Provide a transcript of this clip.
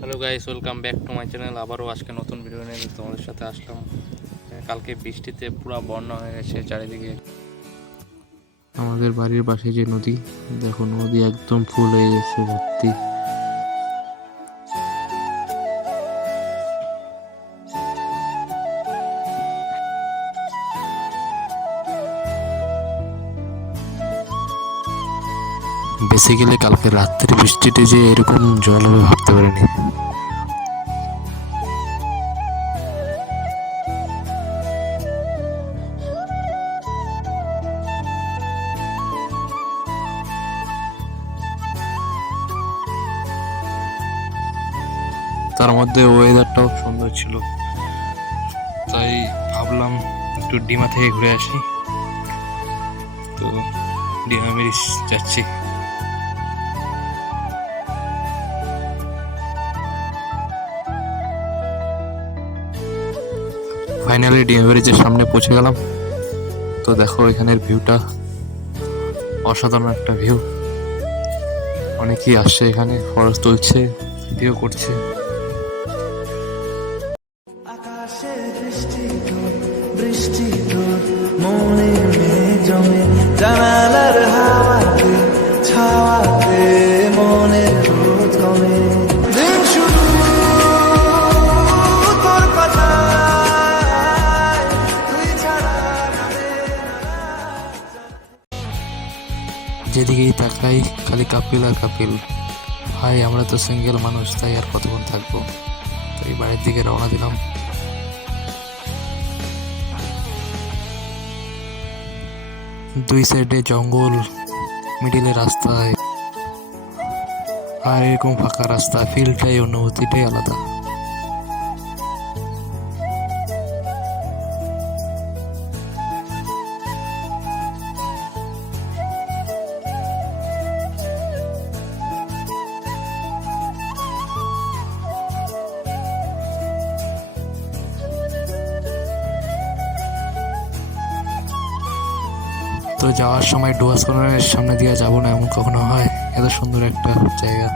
Hello guys, welcome back to my channel. আবারও আজকে নতুন ভিডিও নিয়ে তোমাদের সাথে আসলাম। কালকে বৃষ্টিতে পুরো বন্যা হয়ে গেছে চারিদিকে। আমাদের বাড়ির পাশে যে নদী, দেখো নদী একদম ফুল হয়ে গেছে ভর্তি। বেসিক্যালি কালকে রাত্রে বৃষ্টিতে যে এরকম জল হবে ভাবতে পারিনি। তার মধ্যে ওয়েদারটাও সুন্দর ছিল, তাই ভাবলাম একটু ডিমা থেকে ঘুরে আসি। তো ডিমা ব্রিজ যাচ্ছি। ফাইনালি ডিমা ব্রিজের সামনে পৌঁছে গেলাম। তো দেখো এখানের ভিউটা অসাধারণ একটা ভিউ। অনেকেই আসছে এখানে, ফটো তুলছে, ভিডিও করছে। আকাশে বৃষ্টি তোর মনে জমে, জানালার হাওয়াতে ছাওয়াতে মনে রোদ কমে। দিন শুরু তোর কথা, তুই ছাড়া যেদিকেই তাকাই খালি কাপিল আর কাপিল। ভাই আমরা তো সিঙ্গেল মানুষ, তাই আর কতক্ষণ থাকবো। তো এই বাড়ির দিকে রওনা দিলাম। দুই সাইডে জঙ্গল, মিডিলে রাস্তায়, আর এরকম ফাঁকা রাস্তা, ফিলটাই অনুভূতিটাই আলাদা। তো যাওয়ার সময় ডুয়ার্স কর্নারের সামনে দিয়ে যাবো না এমন কখনো হয়? এত সুন্দর একটা জায়গা।